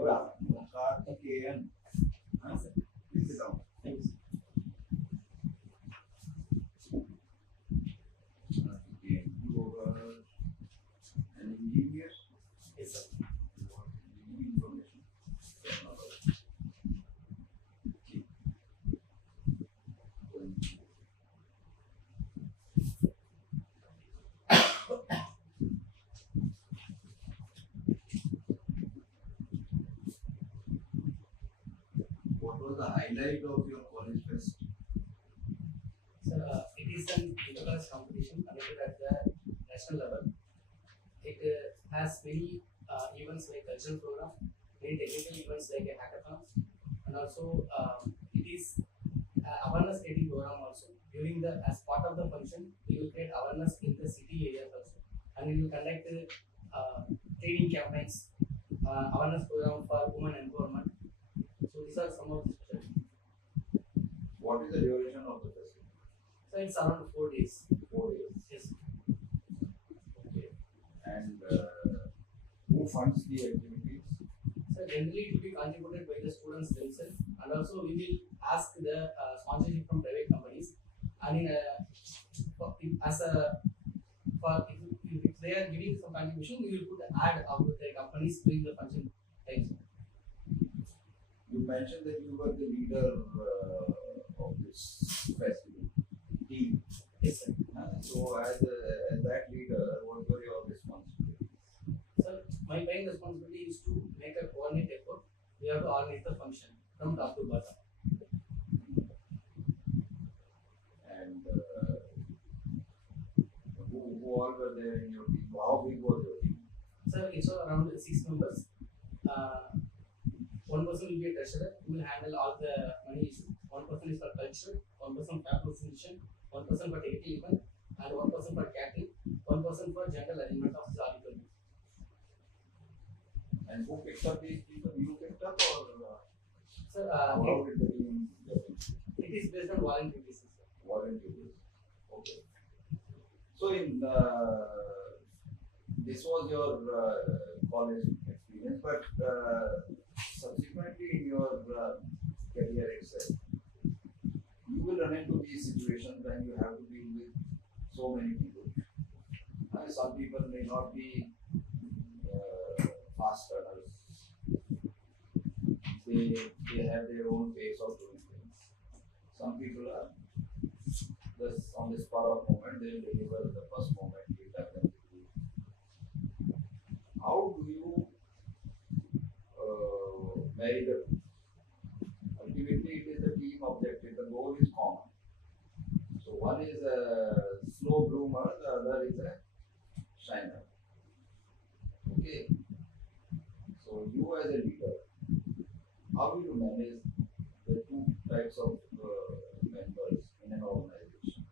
Karthikeyan. Please sit down. Thank you, sir. Karthikeyan, you are an engineer. Yes, sir. Engineering information. Okay. What was the highlight of your college fest? Sir, it is an interclass competition conducted at the national level. It has many events like cultural program, many technical events like a hackathon, and also it is awareness creating program also. During the as part of the function, we will create awareness in the city areas also, and we will conduct training campaigns, awareness program for women empowerment. So these are some of the specialties. What is the duration of the festival? So it's around 4 days. 4 days. Yes. Okay. And who funds the activities? So generally it will be contributed by the students themselves, and also we will ask the sponsorship from private companies. I mean, if they are giving some contribution, we will put an ad of the companies doing the function types. You mentioned that you were the leader of this festival team. Yes, sir. So, as that leader, what were your responsibilities? Sir, my main responsibility is to make a coordinate effort. We have to organize the function from top to bottom. And who all were there in your team? How big was your team? Sir, it's around 6 members. One person will be a treasurer who will handle all the money issues. One person is for culture, one person for presentation, one person for technical event, and one person for catering, one person for general arrangement of the article. And who picked up these people? You picked up, or Sir, how did the team get it? it is based on voluntary basis. Sir. Volunteers. Okay. So, this was your college experience, but subsequently in your career itself, you will run into these situations when you have to deal with so many people. Some people may not be fast runners. They have their own pace of doing things. Some people are just on the spot of moment, they will deliver the first moment you tell them to do. How do you marry the two? Ultimately, it is the team objective, the goal is common. So, one is a slow bloomer, the other is a shiner. Okay. So, you as a leader, how will you manage the two types of members in an organization?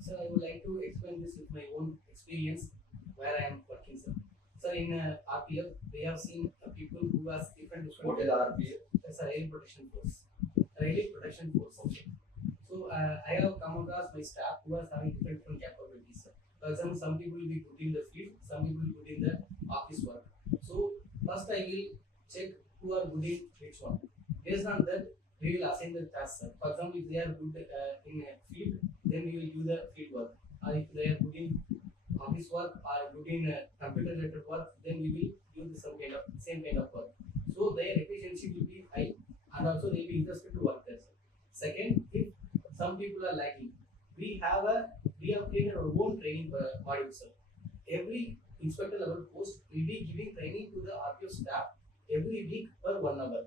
Sir, I would like to explain this with my own experience where I am working, sir. So in RPF, we have seen people who has different. What is RPF? That's a rail protection force. Rail protection force. Okay. So I have come across my staff who are having different capabilities, sir. For example, some people will be good in the field, some people will be good in the office work. So first I will check who are good in which one. Based on that, we will assign the tasks, sir. For example, if they are good in a field, then we will do the field work. Or if they are good in office work or good in computer related work, then we will do the same kind of work. So their efficiency will be high, and also they will be interested to work there, sir. Second, if some people are lagging, we have created our own training module, sir. Every inspector level post will be giving training to the RPF staff every week for 1 hour,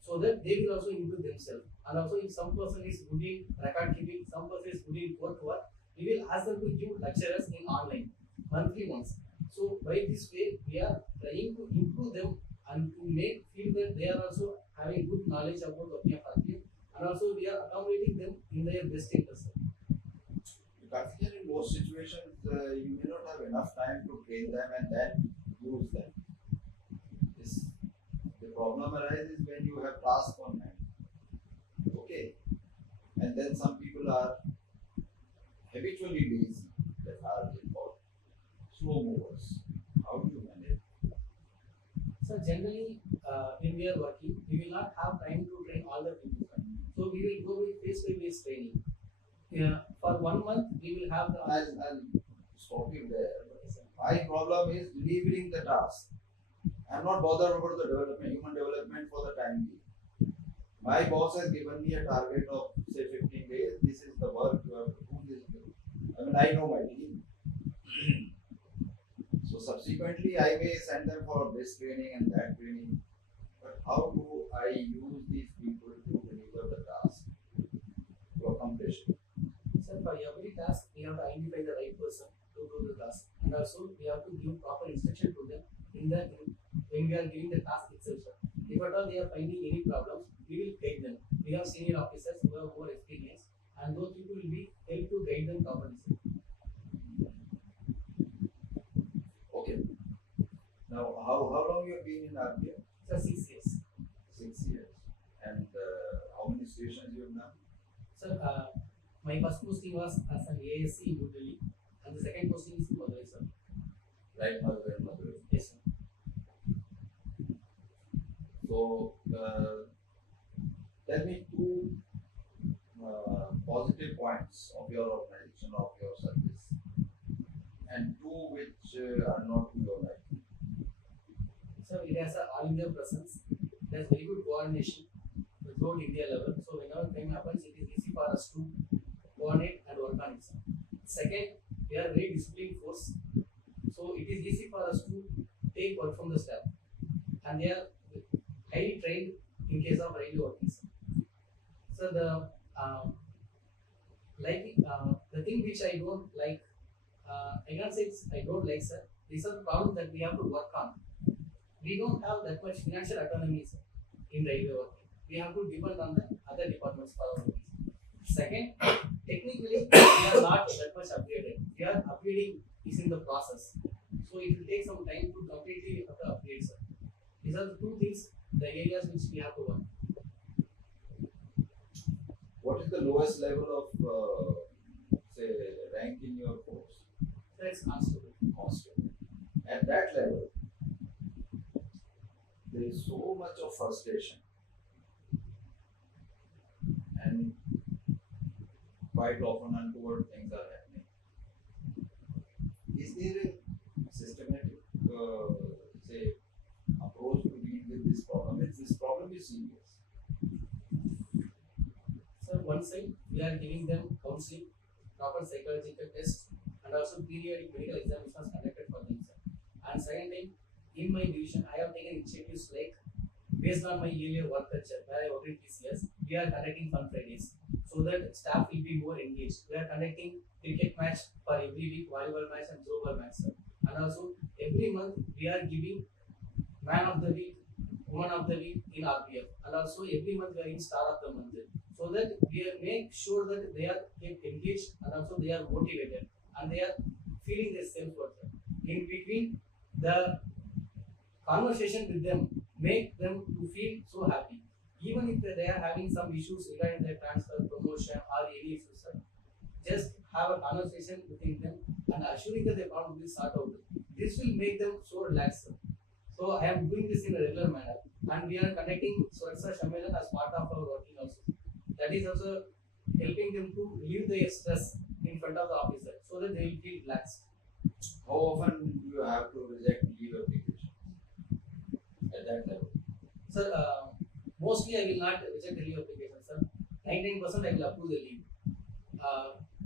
so that they will also improve themselves. And also, if some person is good in record keeping, some person is good in court work, we will ask them to give lectures in online monthly once. So by this way, we are trying to improve them and to make feel that they are also having good knowledge about working of RPF, and also we are accommodating them in their best interest. Karthikeyan, in most situations, you may not have enough time to train them and then use them. The problem arises when you have tasks on hand. Okay. And then some people are habitually lazy, that are called slow movers. How do you manage? So generally, when we are working, we will not have time to train all the people, sir. So we will go with face-to-face training. For 1 month, we will have the. I'll stop you there. My problem is delivering the task. I'm not bothered about the development, human development for the time being. My boss has given me a target of say 15 days. This is the work you have to do. I mean, I know my team. So subsequently, I may send them for this training and that training. But how do I use these people to deliver the task, to accomplish it? Sir, for every task, we have to identify the right person to do the task, and also we have to give proper instruction to them when we are giving the task itself, sir. If at all they are finding any problems, we will guide them. We have senior officers who have more experience, and those people will be help to guide them properly, sir. Okay. Now, how long you have been in RPF? Sir, 6 years. 6 years. And how many stations you have done? Sir, my first posting was as an ASC in New Delhi, and the second posting is in Madurai, sir. Right now you are in Madurai. Yes, sir. So, tell me two positive points of your organization, of your service, and two which are not to your liking. So it has an all-India presence. It has very good coordination throughout India level. So whenever crime happens, it is easy for us to coordinate and work on it, sir. Second, we are a very disciplined force. So it is easy for us to take work from the staff, and they are highly trained in case of railway working, sir. So the thing which I don't like, I can't say I don't like, sir. These are the problems that we have to work on. We don't have that much financial autonomy, sir, in railway working. We have to depend on the other departments for our work. Second, technically, we are not that much upgraded. We are upgrading is in the process. So it will take some time to completely upgrade, sir. These are the two things, the areas which we have to work. What is the lowest level of, say, rank in your course? That's constable. Constable. At that level, there is so much of frustration, and quite often untoward things are happening. Is there a systematic, say, approach to deal with this problem? This problem is serious. So one side, we are giving them counseling, proper psychological tests, and also periodic medical examinations conducted for them, sir. And second thing, in my division, I have taken initiatives like, based on my earlier work culture, where I worked in TCS, we are conducting fun Fridays, so that staff will be more engaged. We are conducting cricket match for every week, volleyball match and throwball match, sir. And also every month we are giving man of the week, woman of the week in RPF, and also every month we are in star of the month, so that we make sure that they are engaged and also they are motivated and they are feeling their self-worth. In between, the conversation with them make them to feel so happy. Even if they are having some issues regarding their transfer, promotion, or any issues, sir, just have a conversation within them and assuring that the problem will be sorted out. This will make them so relaxed, sir. So I am doing this in a regular manner, and we are conducting Suraksha Shammelan as part of our working also. That is also helping them to relieve their stress in front of the officer, so that they will feel relaxed. How often do you have to reject leave applications at that level? Sir, mostly I will not reject the leave application, sir. 99% I will approve the leave.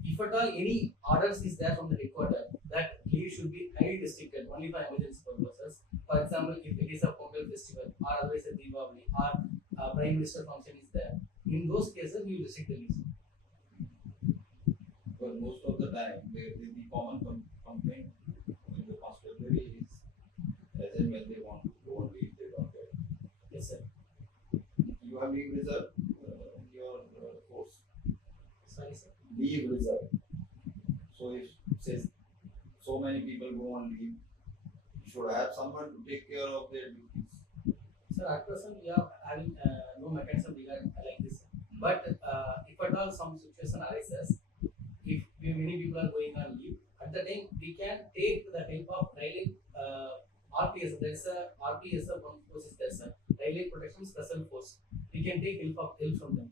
If at all any orders is there from the headquarters, that leave should be highly restricted only for emergency purposes. For example, if it is a Pongal festival or otherwise a Diwali or Prime Minister function is there, in those cases we will restrict the leave. Because most of the time, the common complaint in the constabulary is as and when they want to go on leave, they don't get. Yes, sir. You have leave reserve in your course. Sorry, sir. Leave reserve. So if says so many people go on leave, you should have someone to take care of their duties. Sir, at present we are having no mechanism regarding like this. But if at all some situation arises, if many people are going on leave, at the time we can take the help of railway RPS. There is a RPS one post is there, sir. railway protection special force. We can take help from them.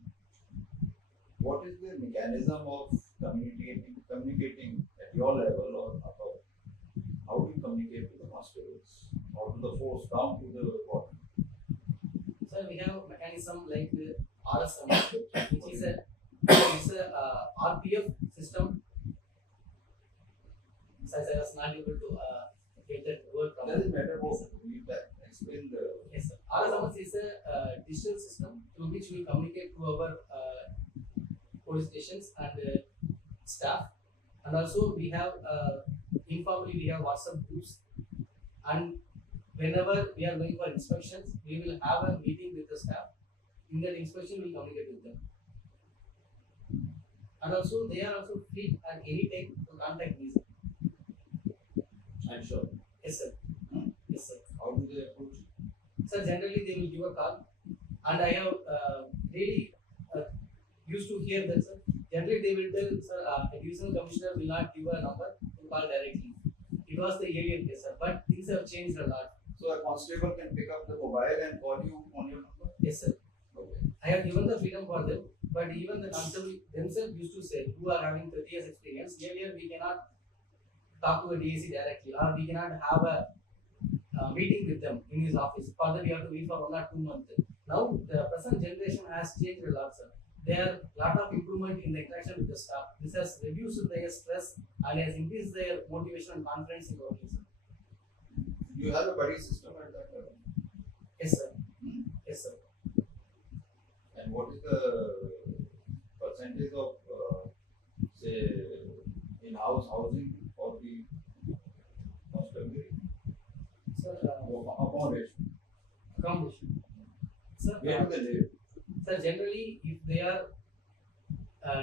What is the mechanism of communicating at your level or above? How do you communicate to the constables or to the force down to the bottom? So we have mechanism like RSM, which is a RPF system. Since I was not able to get that word from Doesn't matter what you explain the. Yes, sir. RSMS is a digital system through which we communicate to our police stations and staff, and also we have informally we have WhatsApp groups, and whenever we are going for inspections, we will have a meeting with the staff. In that inspection, we will communicate with them, and also they are also free at any time to contact me. I'm sure. Yes, sir. Yes, sir. How do they approach you? So generally they will give a call, and I have really used to hear that, sir. Generally they will tell, sir, a divisional commissioner will not give a number to call directly. It was the earlier case, sir, but things have changed a lot. So a constable can pick up the mobile and call you on your number? Yes, sir. Okay. I have given the freedom for them, but even the constable themselves used to say, who are having 30 years experience, earlier we cannot talk to a DAC directly, or we cannot have a meeting with them in his office. Further, we have to wait for 1 or 2 months. Now, the present generation has changed a lot, sir. There are a lot of improvement in the interaction with the staff. This has reduced their stress and has increased their motivation and confidence in working, sir. You have a buddy system at that level? Yes, sir. Yes, sir. And what is the percentage of, say, in-house housing for the constabulary? Sir, Accommodation. accommodation. Sir, Where do they live? sir, generally, if they are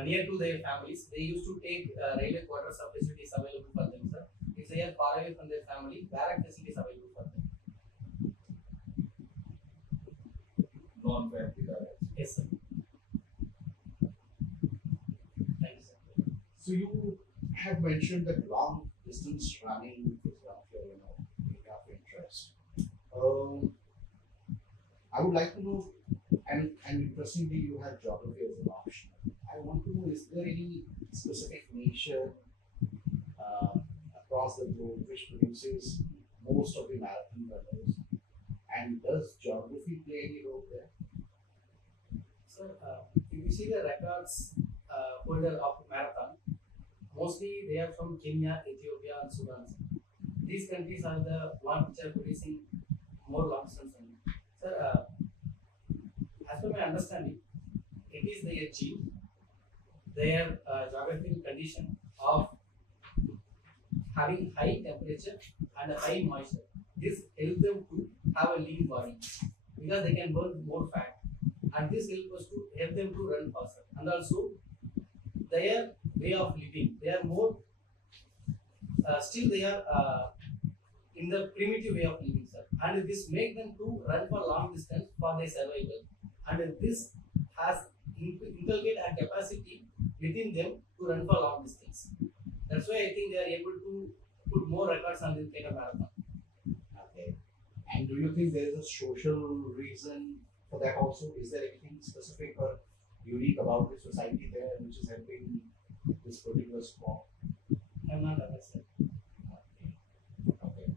near to their families, they used to take railway quarters or facilities available for them, sir. If they are far away from their family, barrack facilities available for them. Non-family barracks. Yes, sir. Thank you, sir. So you have mentioned that long distance running is one of your, area of interest. I would like to know, and interestingly, you have geography as an option. I want to know, is there any specific nation across the globe which produces most of the marathon runners, and does geography play any role there? Sir, if you see the records holder of marathon, mostly they are from Kenya, Ethiopia, and Sudan. These countries are the ones which are producing more long distance running. Sir, as per my understanding, it is their gene, their geographical condition of having high temperature and high moisture. This helps them to have a lean body because they can burn more fat, and this help them to run faster. And also their way of living, they are more still they are in the primitive way of living, sir, and this make them to run for long distance for their survival, and this has inculcate a capacity within them to run for long distance. That's why I think they are able to put more records on this kind of marathon. Okay. And do you think there is a social reason for that also? Is there anything specific or unique about the society there which is helping this particular sport? I'm not aware, sir. Okay.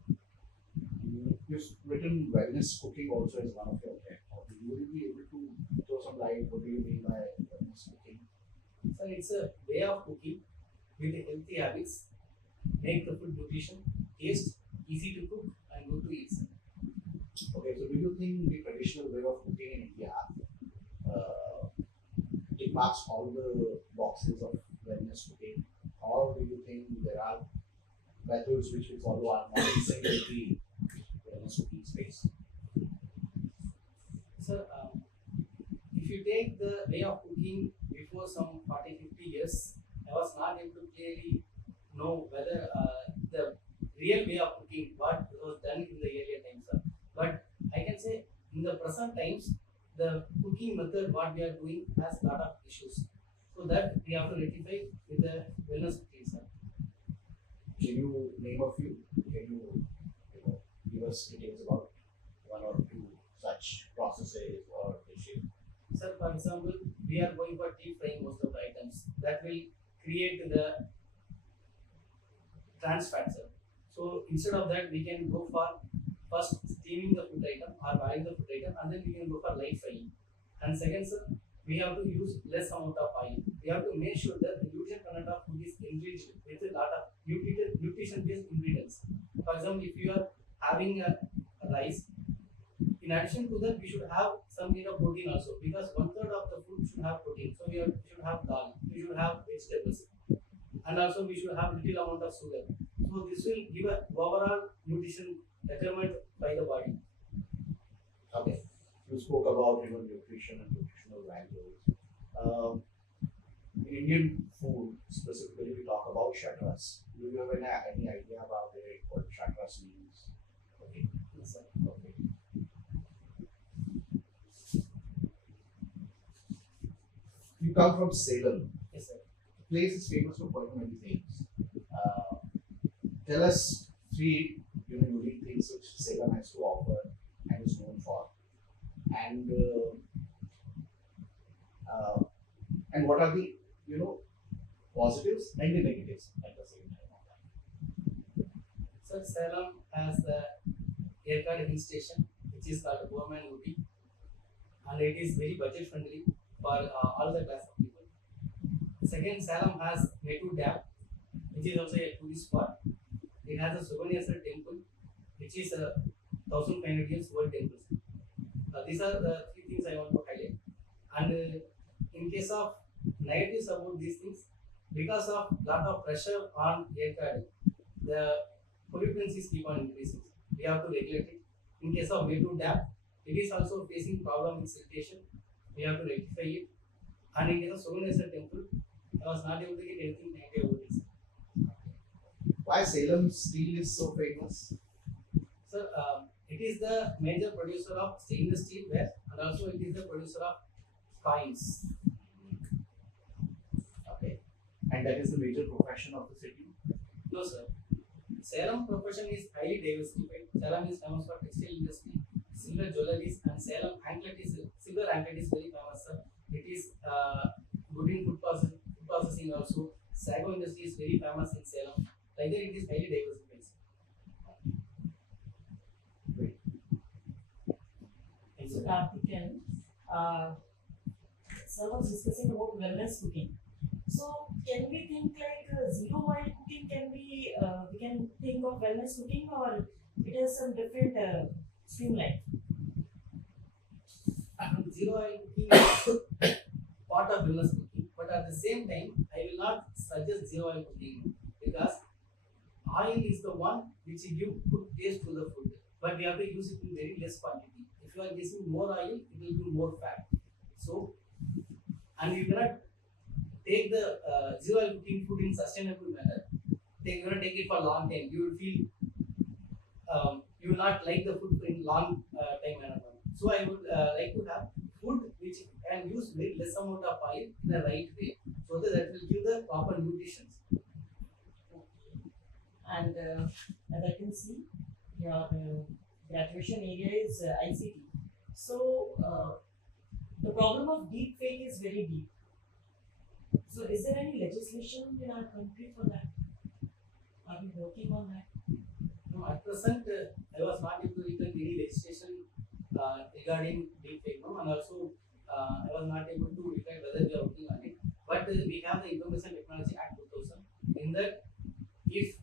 You've written wellness cooking also as one of your hobbies. Will you be able to throw some light? What do you mean by wellness cooking? So it's a way of cooking with healthy habits, make the food nutrition, taste, easy to cook, and good to eat. Okay, so do you think the traditional way of cooking in India it marks all the boxes of wellness cooking, or do you think there are methods which we follow are not essential to the wellness cooking space? So, if you take the way of cooking before some 40-50 years, I was not able to clearly know whether the real way of cooking, what was done in the earlier times. But I can say in the present times, the cooking method what we are doing has a lot of issues. So that we have to rectify with the wellness cooking, sir. Can you name a few? Can you, give us details about one or two such processes? processes or the shape? Sir, for example, we are going for deep frying most of the items. That will create the trans fat, sir. So instead of that, we can go for first steaming the food item or boiling the food item, and then we can go for light frying. And second, sir, we have to use less amount of oil. We have to make sure that the nutrition content of food is enriched with a lot of nutrition-based ingredients. For example, if you are having a rice, in addition to that, we should have some kind of protein also, because 1/3 of the food should have protein. So we should have dal, we should have vegetables, and also we should have little amount of sugar. So this will give a overall nutrition requirement by the body. Okay. You spoke about nutrition and nutritional values. In Indian food, specifically, we talk about chakras. Do you have any idea about it? What chakras means? Okay. Yes, sir. Okay. You come from Salem. Yes, sir. The place is famous for quite many things. Tell us three unique things which Salem has to offer and is known for. And what are the positives and the negatives at the same time? So Salem has the air-card hill station, which is called Bowman UP, and it is very budget friendly for all the class of people. Second, Salem has Metu Dam, which is also a tourist spot. It has a Subhaneswar temple, which is a 1500 years old temple. These are the three things I want to highlight. And in case of negatives about these things, because of lot of pressure on air, the pollutancies keep on increasing. We have to regulate it. In case of Metu Dam, it is also facing problem with siltation. We have to rectify it. And in case of Subhaneswar temple, I was not able to get anything negative about this. Why Salem steel is so famous? Sir, it is the major producer of stainless steel ware, and also it is the producer of coins. Okay. And that is the major profession of the city? No, sir. Salem profession is highly diversified. Salem is famous for textile industry, silver jewelries, and Salem silver anklet is very famous, sir. It is good in food processing also. Sago industry is very famous in Salem. Like that, it is highly diversified. Great. So Karthikeyan, sir was discussing about wellness cooking. So can we think like zero oil cooking can be, we can think of wellness cooking, or it has some different streamline? Zero oil cooking is part of wellness cooking, but at the same time, I will not suggest zero oil cooking, because oil is the one which will give good taste to the food, but we have to use it in very less quantity. If you are using more oil, it will be more fat. So, and you cannot take the zero oil cooking food in sustainable manner. You cannot take it for long time. You will feel you will not like the food in long time manner. So I would like to have food which can use very less amount of oil in the right way, so that will give the proper nutrition. And as I can see, your graduation area is ICT. So the problem of deep fake is very deep. So is there any legislation in our country for that? Are we working on that? No, at present, I was not able to return any legislation regarding deepfake, no? And also I was not able to reply whether we are working on it. But we have the Information Technology Act 2000. In that, if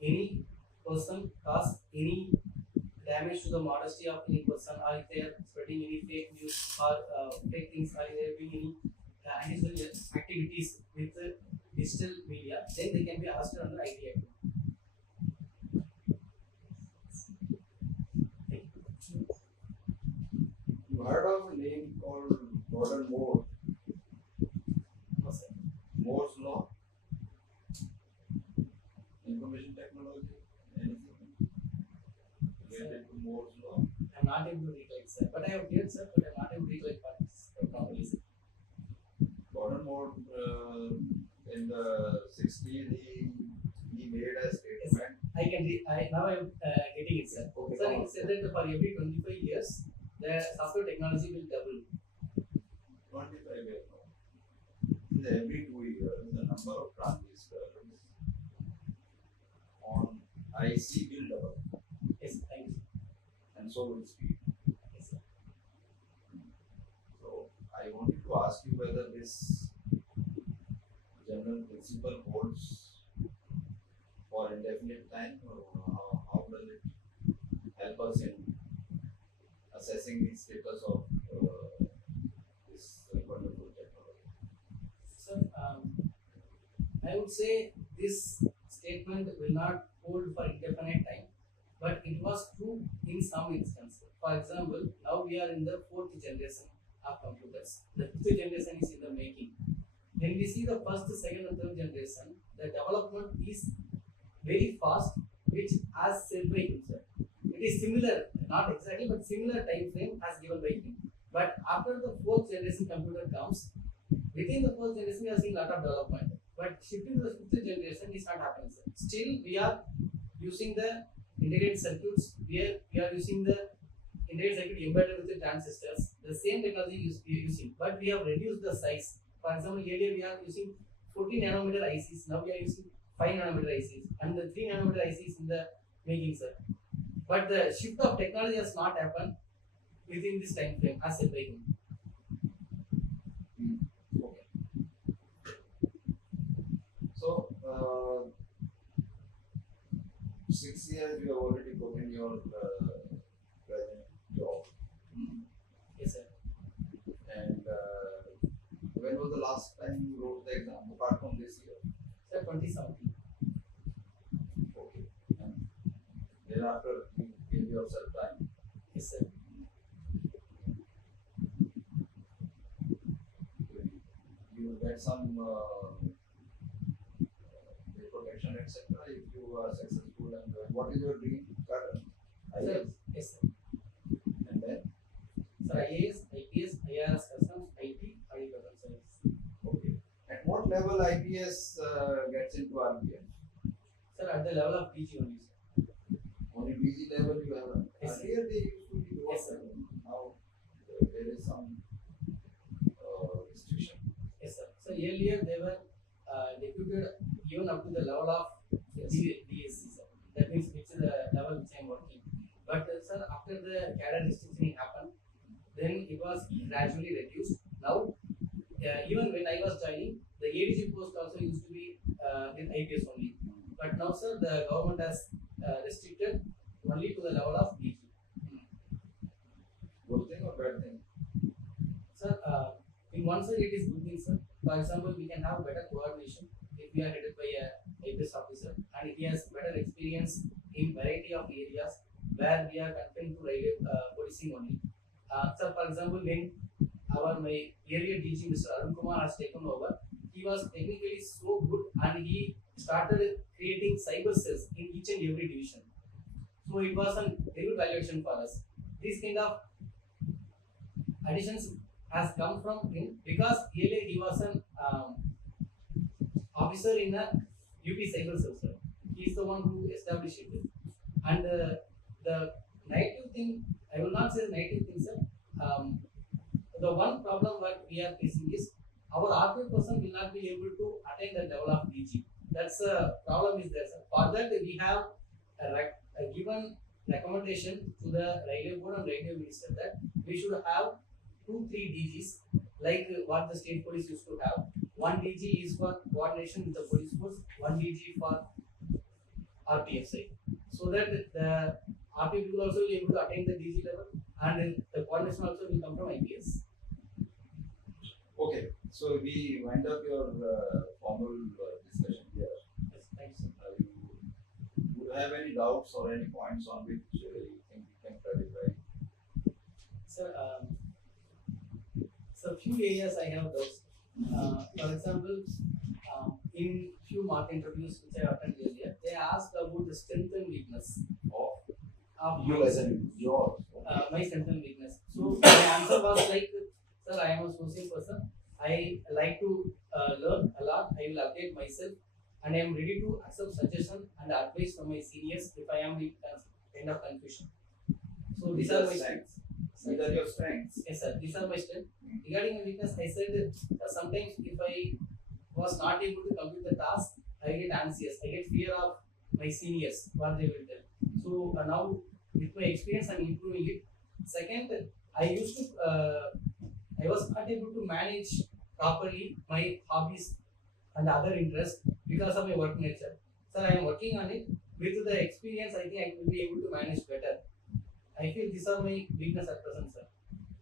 any person cause any damage to the modesty of any person, or if they are spreading any fake news or fake things, or if they are doing any antisocial activities with the digital media, then they can be arrested under IT Act. You heard of a name called Gordon Moore? No, sir. Moore's law? Information technology? Anything related to Moore's law? I'm not able to recollect, sir. But I have heard, sir, but I'm not able to recollect what is properly, sir. Gordon Moore in the 60s he made a statement. I can now I'm getting it, sir. Okay, Sir, come on. it said that for every 25 years, the software technology will double. 25 years now. Every 2 years, the number of transistors on IC will double, Yes, thank you. and so will speed. Yes, sir. So I wanted to ask you whether this general principle holds for indefinite time, or how does it help us in assessing the status of this wonderful technology? So, I would say this statement will not hold for indefinite time, but it was true in some instances. For example, now we are in the 4th generation of computers. The 5th generation is in the making. When we see the first, second, and third generation, the development is very fast, which as said by himself. It is similar, not exactly, but similar time frame as given by him. But after the 4th generation computer comes, within the 4th generation we are seeing a lot of development. But shifting to the 5th generation is not happening, sir. Still we are using the integrated circuits, we are using the integrated circuit embedded with the transistors. The same technology we are using, but we have reduced the size. For example, earlier we are using 14 nanometer ICs, now we are using 5 nanometer ICs, and the 3 nanometer ICs in the making, sir. But the shift of technology has not happened within this time frame as said by him. Okay. So, 6 years you have already put in your present job, Yes, sir. and when was the last time you wrote the exam apart from this year? Sir, 2017. Okay. And thereafter you give yourself time. Yes, sir. You will get some protection, etc. if you are successful. And what is your dream, Karan? Sir, yes, sir. And then, Sir, IAS, IPS, IRS Customs, IT, Audit Service. okay. At what level IPS gets into RPM? Sir, at the level of PG only, sir. Only BG level you have. Yes, sir. Earlier they used to be lower Yes, sir. level. Now there is some restriction. Yes, sir. So earlier they were deputed even up to the level of DSC, sir. That means which is the level which I am working. But sir, after the cadre restriction happened, then it was gradually reduced. Now, even when I was joining, the ADG post also used to be with IPS only. But now, sir, the government has restricted only to the level of PG. Good thing or bad thing? Sir, in one side it is good thing, sir. For example, we can have better coordination if we are headed by a IPS officer, and if he has better experience in variety of areas where we are confined to railway policing only. Sir, for example, when my earlier DG Mr. Arun Kumar has taken over, he was technically so good and he started creating cyber cells in each and every division. So it was a very good valuation for us. This kind of additions has come from him because earlier he was an officer in a UP cyber cell, sir. He is the one who established it. And the negative thing, I will not say the negative thing, sir. The one problem what we are facing is our RPO person will not be able to attain the level of DG. That's a problem is there, sir. For that we have given recommendation to the railway board and railway minister that we should have 2-3 DGs like what the state police used to have. One DG is for coordination with the police force, one DG for RPFI, so that the RP people also will be able to attain the DG level and the coordination also will come from IPS. Okay, so we wind up your formal discussion here. Yes, thanks, sir. You would have any doubts or any points on which you think we can clarify? Sir, so few areas I have doubts. For example, in few mock interviews which I attended earlier, they asked about the strength and weakness of You as in your my strength and weakness. So my answer was like, sir, I am a social person. I like to learn a lot. I will update myself, and I am ready to accept suggestion and advice from my seniors if I am in kind of confusion. So these are my strengths. These are your strengths. Yes, sir. These are my strengths. Regarding my weakness, I said sometimes if I was not able to complete the task, I get anxious. I get fear of my seniors, what they will tell. So now, with my experience, I'm improving it. Second, I was not able to manage properly my hobbies and other interests because of my work nature. Sir, I am working on it. With the experience, I think I will be able to manage better. I feel these are my weakness at present, sir.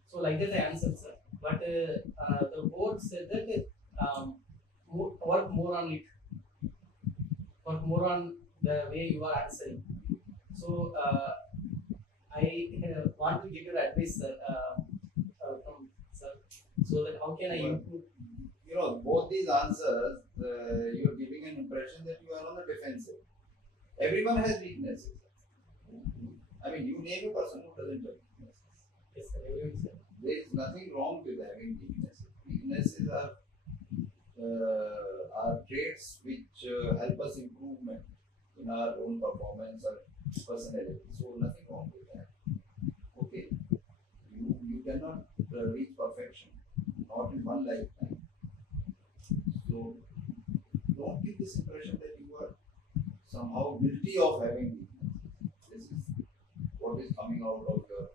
So like that I answered, sir. But the board said that work more on it. Work more on the way you are answering. So I want to give your advice, sir, from sir, so that how can I improve? You know, both these answers, you are giving an impression that you are on the defensive. Everyone has weaknesses. I mean, you name a person who doesn't have weaknesses. Yes, sir. Everyone, sir. There is nothing wrong with having weaknesses. Weaknesses are traits which help us improvement in our own performance or personality. So nothing wrong with that. Okay, you cannot reach perfection, not in one lifetime. So don't give this impression that you are somehow guilty of having weaknesses. This is what is coming out of your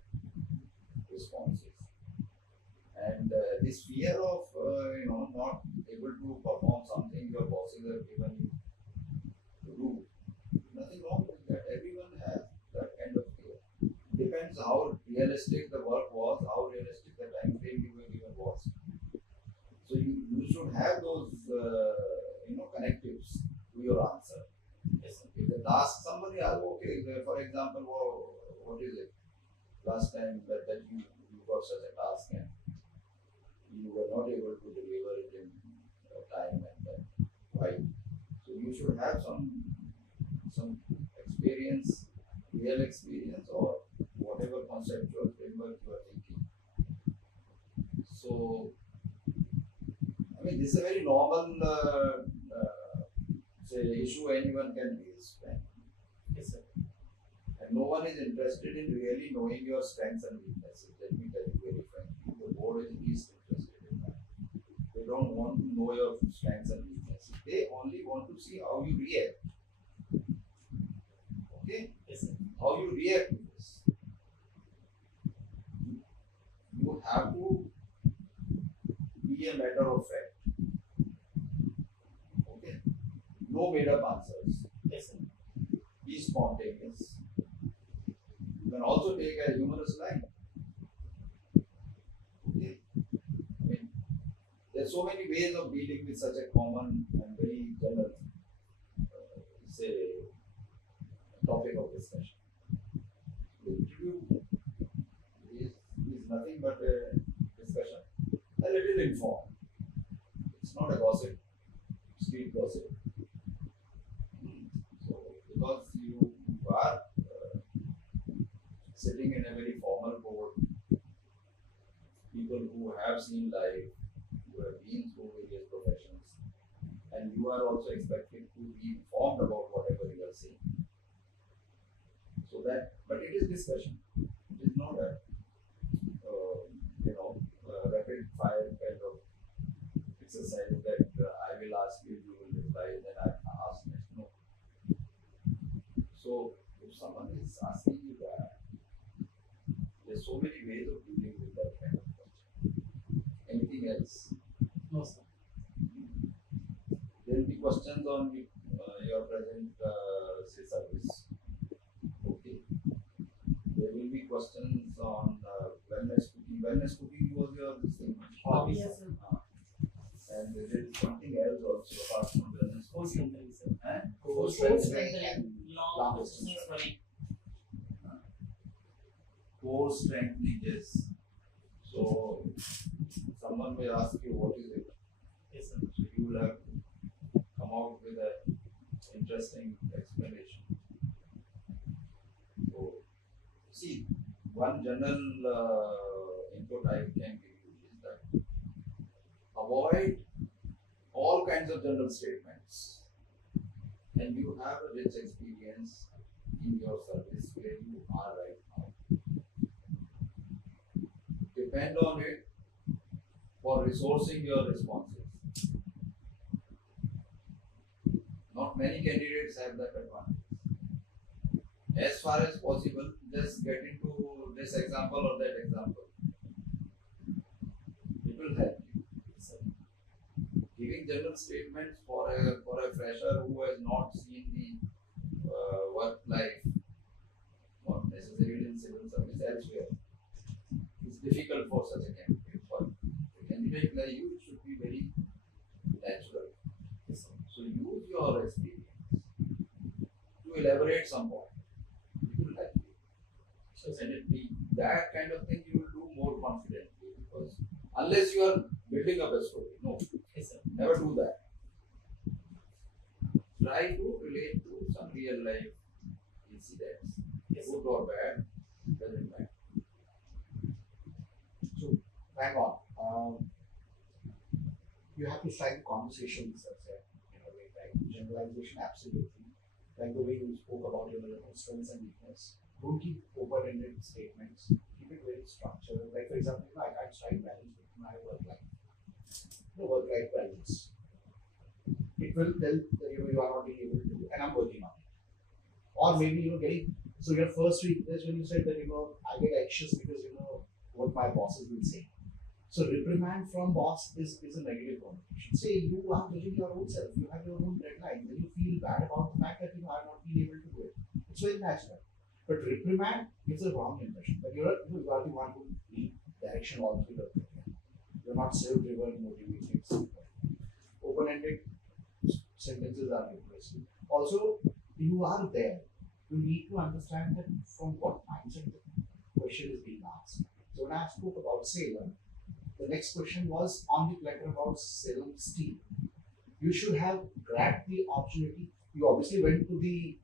responses. And this fear of not able to perform something your bosses have given you to do, nothing wrong with that. Everyone has that kind of fear. Depends how realistic the work was, how realistic the time frame you were given was. So you should have those connectives to your answer. Yes, sir. If the task somebody asks, okay, for example, what is it? Last time that you got such a task and you were not able to deliver it in time and why? So you should have some experience, real experience, or whatever conceptual framework you are thinking. So, I mean, this is a very normal issue anyone can raise, right? Yes, sir. And no one is interested in really knowing your strengths and weaknesses. Let me tell you very frankly, the board is least interested in that. They don't want to know your strengths and weaknesses. They only want to see how you react. Okay? Yes, sir. How you react to this. You have to be a matter of fact. Okay? No made up answers. Yes, sir. Be spontaneous. You can also take a humorous line. Okay? I mean, there's so many ways of dealing with such a common and very general, topic of discussion. The interview is nothing but a discussion, a little informed. It's not a gossip, street gossip. So, because you are sitting in a very formal board, people who have seen life, who have been through various professions, and you are also expected to be informed about whatever you are saying. So that, but it is discussion. It is not a rapid fire kind of exercise that I will ask you, you will reply, then I ask next. No. So if someone is asking you that, there's so many ways of dealing with that kind of question. Anything else? No, sir. There will be questions on your present service. Okay. There will be questions on wellness cooking. Wellness cooking was your thing. Hobby. Yes, sir. And there is something else also apart from wellness Course cooking. mentoring, sir. Course Course mentoring. mentoring, long distance running. Core strengthening, yes. So someone may ask you what is it. Yes, sir. So you will have to come out with an interesting explanation. So see, one general input I can give you is that avoid all kinds of general statements. And you have a rich experience in your service where you are right now. depend on it for resourcing your responses. Not many candidates have that advantage. As far as possible, just get into this example or that example. It will help you. Giving general statements for a fresher who has not seen the work life, not necessarily in civil service, elsewhere, it's difficult for such a candidate. For a candidate like you, it should be very natural. So use your experience to elaborate some point. It will help you. So and it be that kind of thing you will do more confidently, because unless you are building up a story, no, never do that. Try to relate to some real life incidents, good or bad, doesn't matter. So, hang on. You have to strike the conversation, let's say, in a way, right? Generalization, absolutely. Like the way you spoke about your strengths and weakness. Don't keep open-ended statements. Keep it very structured. Like, for example, I can't strike balance with my work life. The work-life balance. It will tell that you are not being able to do, and I'm working on it. Or maybe getting. So your first weakness when you said that I get anxious because what my bosses will say. So reprimand from boss is a negative connotation. Say you are judging your own self, you have your own deadline, then you feel bad about the fact that you are not being able to do it. It's very natural. But reprimand gives a wrong impression that you are the one who lead direction all through the career. You're not self-driven, motivated, open-ended sentences are useless. Also, you are there. You need to understand that from what mindset the question is being asked. So when I spoke about Salem, the next question was on the platter about Salem Steel. You should have grabbed the opportunity. You obviously went to the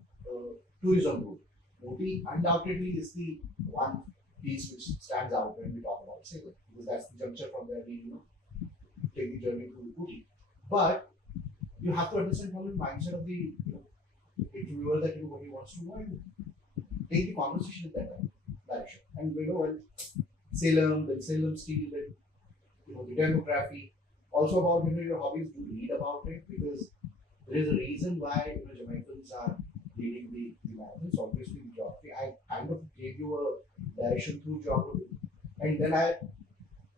tourism route. Ooty undoubtedly is the one piece which stands out when we talk about Salem, because that's the juncture from where we take the journey to Ooty. But you have to understand from the mindset of the interviewer that what he wants to know and take the conversation in that direction. And when Salem, then Salem Steel, then the demography, also about your hobbies, do read about it, because there is a reason why Jamaicans are leading the marathons. Obviously, the geography. I kind of gave you a direction through geography, and then I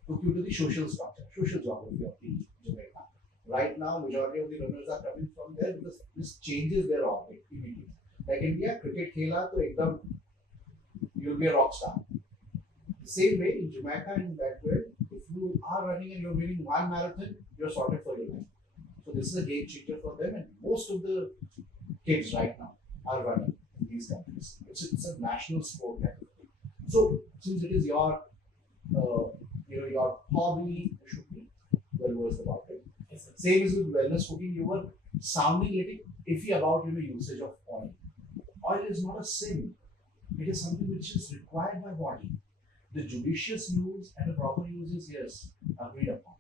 took you to the social structure, social geography of the Jamaica. Right now, majority of the runners are coming from there because this changes their orbit immediately. Like India, cricket khela to ekdam, you'll be a rock star. The same way in Jamaica and that way, if you are running and you're winning one marathon, you're sorted for your life. So this is a game changer for them, and most of the kids right now are running in these countries. It's a national sport category. So since it is your your hobby, you should be well versed about it. Same is with wellness cooking. You were sounding a little iffy about usage of oil. Oil is not a sin. It is something which is required by body. The judicious use and the proper use is yes, agreed upon.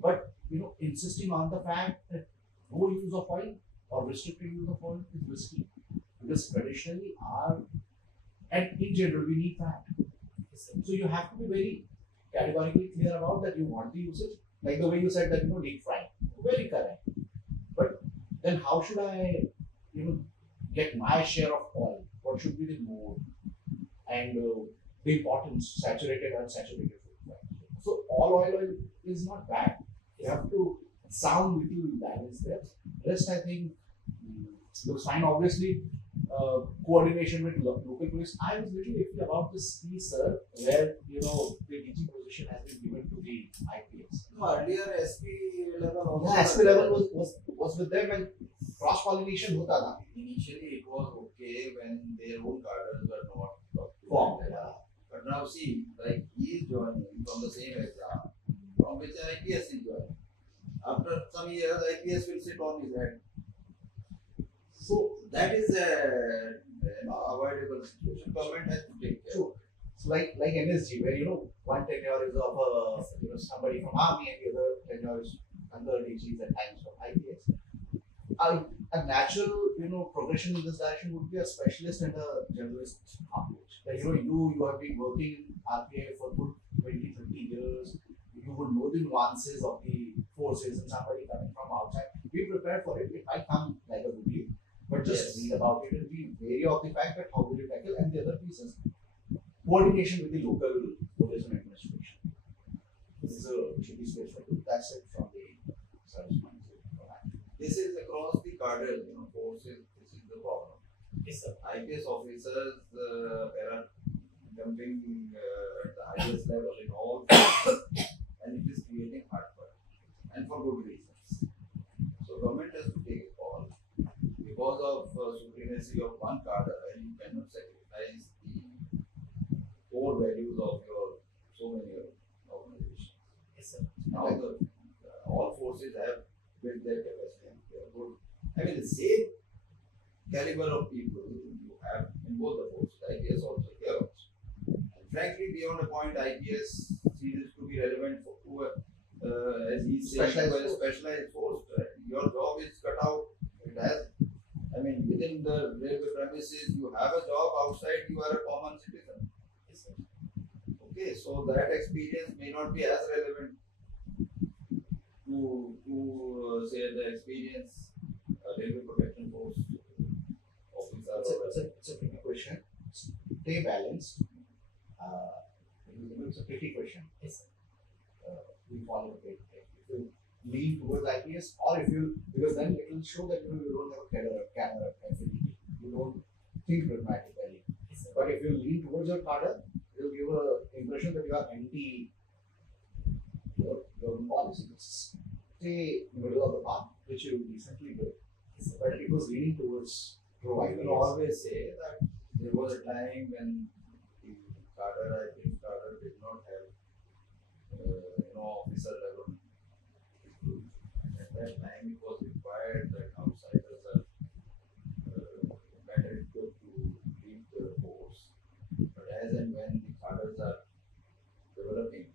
But insisting on the fact that no use of oil or restricted use of oil is risky, because traditionally and in general we need fat. So you have to be very categorically clear about that you want the usage, like the way you said that deep frying, very correct. But then how should I get my share of oil? What should be the mode and the importance, saturated and unsaturated food? So all oil is not bad. You have to sound little balance there. Rest I think looks fine. Obviously, coordination with local police. I was little iffy about this piece, sir, where the DG position has been given to the IPS. No, earlier SP level also. Yeah, SP level was with them, and cross pollination hota na. Initially, it was okay when their own cadres were not Formed. But now see, like he is joining from the same exam from which IPS is joining. After some years, IPS will sit on his head. So that is a avoidable situation. Government has to take care. So like NSG, where one tenure is of somebody from army and the other tenure is under DGs at times from IPS. A natural progression in this direction would be a specialist and a generalist approach. Like you have been working in RPA for good 20, 30 years, you would know the nuances of the forces, and somebody coming from outside, be prepared for it. It might come like a movie, but just read about it and be wary of the fact that how will you tackle. And the other piece is coordination with the local police and administration. This is a tricky space for you. That's it from the service mindset. This is across the cadre, forces. This is the problem. Yes, sir. IPS officers are jumping at the highest level in all fields, and it is creating heartburn, and for good reasons. So government has to take a call because of supremacy of one cadre, and you cannot sacrifice the core values of your so many organizations. Yes, sir. Now all forces have built their capacity and they are good. I mean the same caliber of people you have in both the forces, IPS also, here also. And frankly, beyond a point, IPS ceases to be relevant for as he said, specialized force. Your job is cut out. It has, within the railway premises, you have a job. Outside, you are a common citizen. Yes, sir. Okay, so that experience may not be as relevant to say the experience railway protection force officer. It's a tricky question. Stay balanced. It's a tricky question. Yes, sir. We follow it. If you lean towards IPS, or if you, because then it will show that you don't have a camera affinity. You don't think pragmatically. Yes, sir. But if you lean towards your cadre, it will give an impression that you are anti your policies. Stay in the middle of the path, which you recently did. Yes, sir. But it was leaning towards I will always say that there was a time when the cadre, IPS cadre did not have officer level. And at that time it was required that outsiders are better equipped to lead the force. But as and when the cadres are developing,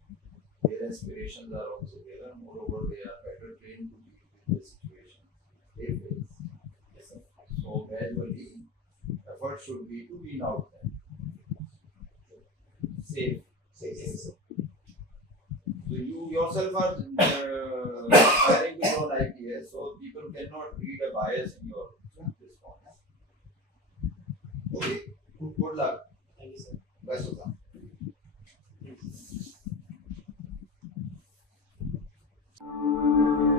their aspirations are also there, and moreover they are better trained to deal with the situation they face. Yes, sir. So gradually, effort should be to wean out them. Safe. Yes, sir. So you yourself are hiring with your IPS, so people cannot read a bias in your response. Okay, good luck. Thank you, sir. Best of luck. Thank you.